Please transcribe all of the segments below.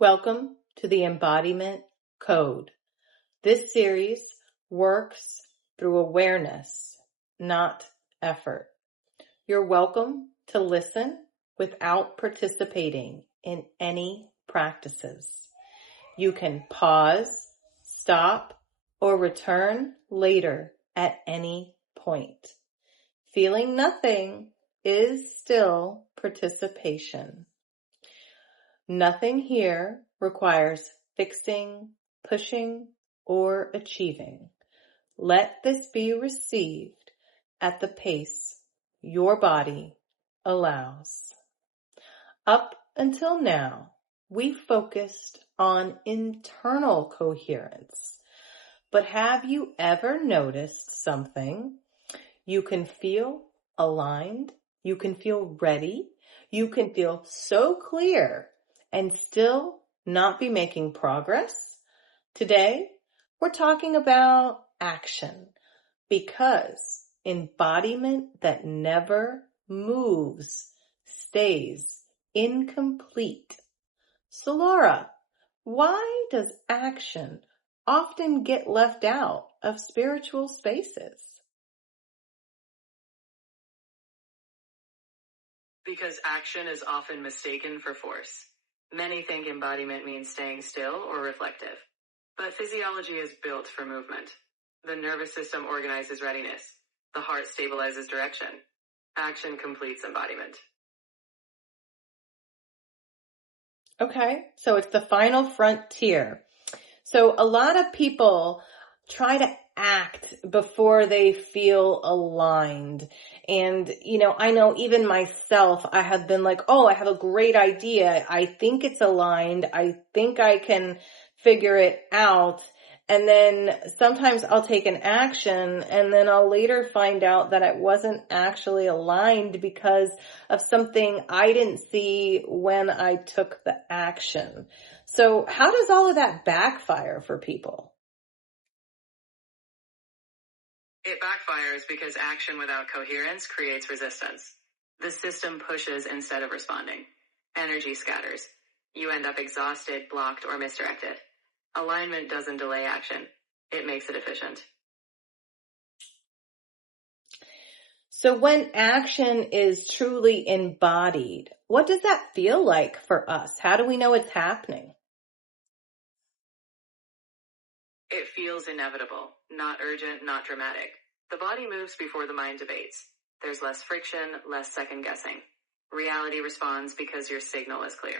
Welcome to the Embodiment Code. This series works through awareness, not effort. You're welcome to listen without participating in any practices. You can pause, stop, or return later at any point. Feeling nothing is still participation. Nothing here requires fixing, pushing, or achieving. Let this be received at the pace your body allows. Up until now, we focused on internal coherence. But have you ever noticed something? You can feel aligned, you can feel ready, you can feel so clear and still not be making progress? Today, we're talking about action, because embodiment that never moves stays incomplete. So Laura, why does action often get left out of spiritual spaces? Because action is often mistaken for force. Many think embodiment means staying still or reflective. But physiology is built for movement. The nervous system organizes readiness. The heart stabilizes direction. Action completes embodiment. Okay, so it's the final frontier. So a lot of people try to act before they feel aligned. And, I know even myself, I have been like, oh, I have a great idea. I think it's aligned. I think I can figure it out. And then sometimes I'll take an action and then I'll later find out that it wasn't actually aligned because of something I didn't see when I took the action. So how does all of that backfire for people? It backfires because action without coherence creates resistance. The system pushes instead of responding. Energy scatters. You end up exhausted, blocked, or misdirected. Alignment doesn't delay action. It makes it efficient. So when action is truly embodied, what does that feel like for us? How do we know it's happening? It feels inevitable, not urgent, not dramatic. The body moves before the mind debates. There's less friction, less second guessing. Reality responds because your signal is clear.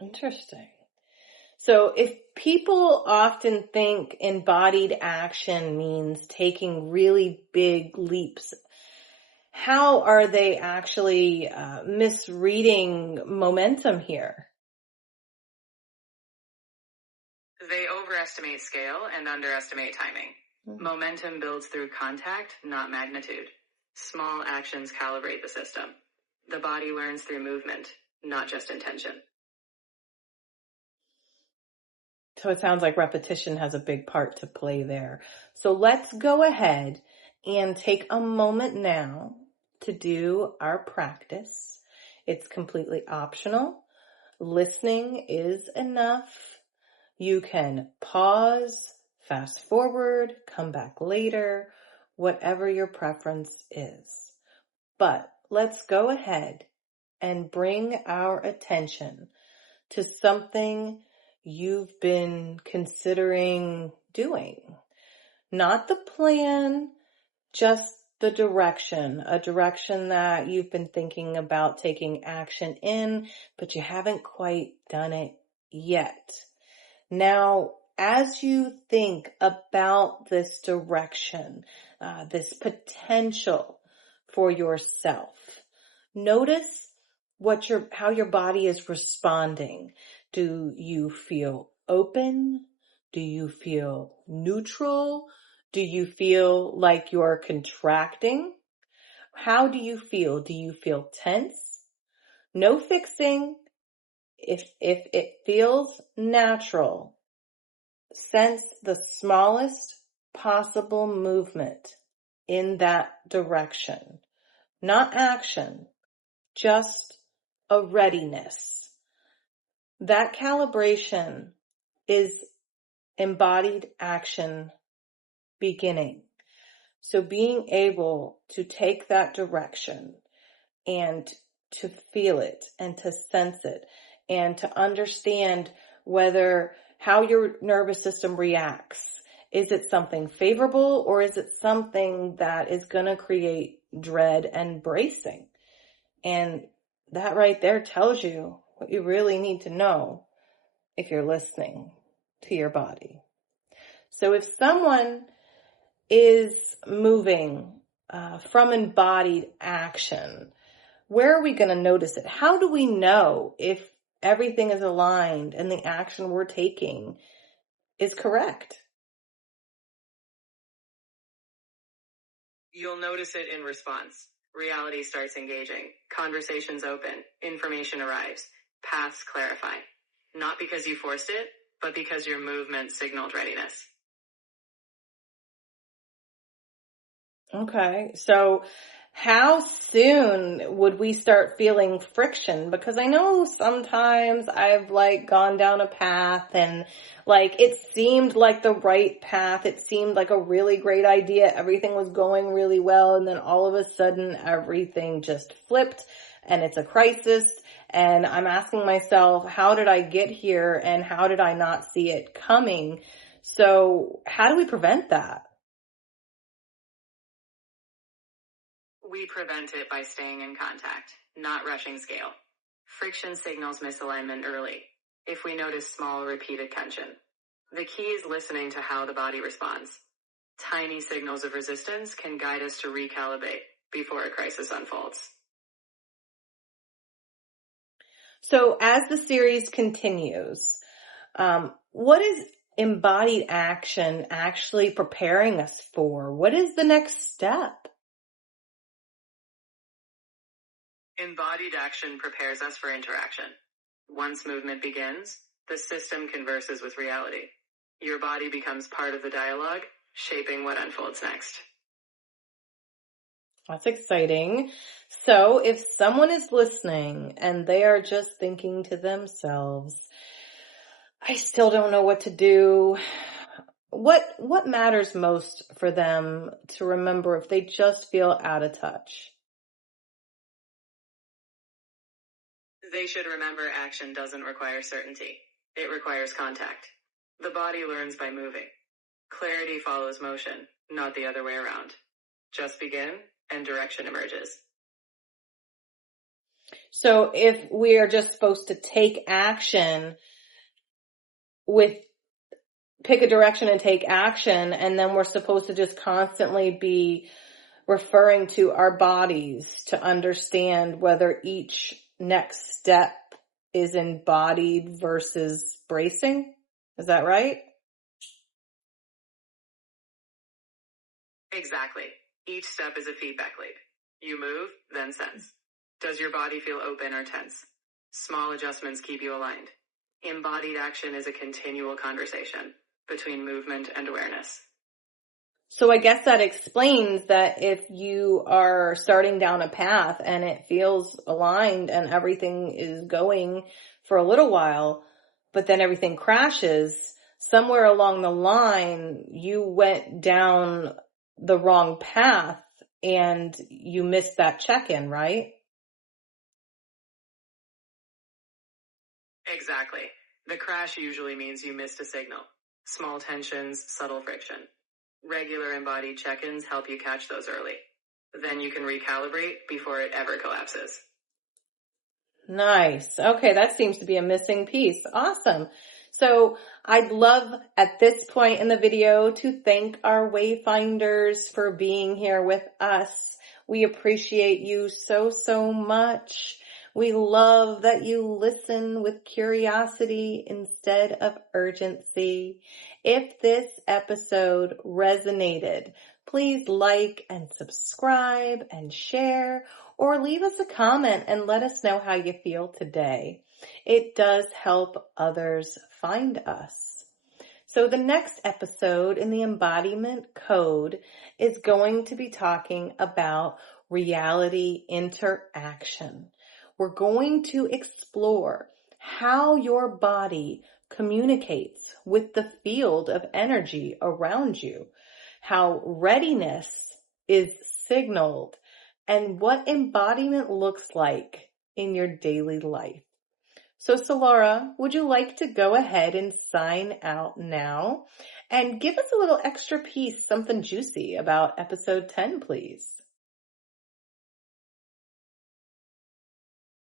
Interesting. So if people often think embodied action means taking really big leaps, how are they actually misreading momentum here? They overestimate scale and underestimate timing. Momentum builds through contact, not magnitude. Small actions calibrate the system. The body learns through movement, not just intention. So it sounds like repetition has a big part to play there. So let's go ahead and take a moment now to do our practice. It's completely optional. Listening is enough. You can pause, fast forward, come back later, whatever your preference is. But let's go ahead and bring our attention to something you've been considering doing. Not the plan, just the direction, a direction that you've been thinking about taking action in, but you haven't quite done it yet. Now, as you think about this direction, this potential for yourself, notice how your body is responding. Do you feel open? Do you feel neutral? Do you feel like you're contracting? How do you feel? Do you feel tense? No fixing. If it feels natural, sense the smallest possible movement in that direction. Not action, just a readiness. That calibration is embodied action beginning. So being able to take that direction and to feel it and to sense it and to understand how your nervous system reacts. Is it something favorable or is it something that is going to create dread and bracing? And that right there tells you what you really need to know if you're listening to your body. So if someone is moving from embodied action, where are we going to notice it? How do we know if everything is aligned and the action we're taking is correct? You'll notice it in response. Reality starts engaging. Conversations open. Information arrives. Paths clarify. Not because you forced it, but because your movement signaled readiness. Okay, so how soon would we start feeling friction? Because I know sometimes I've gone down a path and it seemed like the right path. It seemed like a really great idea. Everything was going really well. And then all of a sudden everything just flipped and it's a crisis. And I'm asking myself, how did I get here and how did I not see it coming? So how do we prevent that? We prevent it by staying in contact, not rushing scale. Friction signals misalignment early, if we notice small repeated tension. The key is listening to how the body responds. Tiny signals of resistance can guide us to recalibrate before a crisis unfolds. So as the series continues, what is embodied action actually preparing us for? What is the next step? Embodied action prepares us for interaction. Once movement begins, the system converses with reality. Your body becomes part of the dialogue, shaping what unfolds next. That's exciting. So if someone is listening and they are just thinking to themselves, I still don't know what to do. What matters most for them to remember if they just feel out of touch? They should remember action doesn't require certainty. It requires contact. The body learns by moving. Clarity follows motion, not the other way around. Just begin, and direction emerges. So if we are just supposed to take action pick a direction and take action, and then we're supposed to just constantly be referring to our bodies to understand whether each next step is embodied versus bracing. Is that right? Exactly. Each step is a feedback loop. You move, then sense. Does your body feel open or tense? Small adjustments keep you aligned. Embodied action is a continual conversation between movement and awareness. So I guess that explains that if you are starting down a path and it feels aligned and everything is going for a little while, but then everything crashes, somewhere along the line, you went down the wrong path and you missed that check-in, right? Exactly. The crash usually means you missed a signal. Small tensions, subtle friction. Regular embodied check-ins help you catch those early. Then you can recalibrate before it ever collapses. Nice. Okay, that seems to be a missing piece. Awesome. So I'd love at this point in the video to thank our Wayfinders for being here with us. We appreciate you so, so much. We love that you listen with curiosity instead of urgency. If this episode resonated, please like and subscribe and share, or leave us a comment and let us know how you feel today. It does help others find us. So the next episode in the Embodiment Code is going to be talking about reality interaction. We're going to explore how your body communicates with the field of energy around you, how readiness is signaled, and what embodiment looks like in your daily life. So, Solara, would you like to go ahead and sign out now and give us a little extra piece, something juicy about episode 10, please?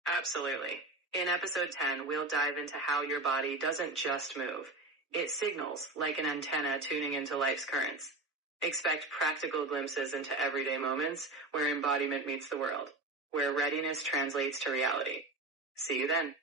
Absolutely. In episode 10, we'll dive into how your body doesn't just move. It signals like an antenna tuning into life's currents. Expect practical glimpses into everyday moments where embodiment meets the world, where readiness translates to reality. See you then.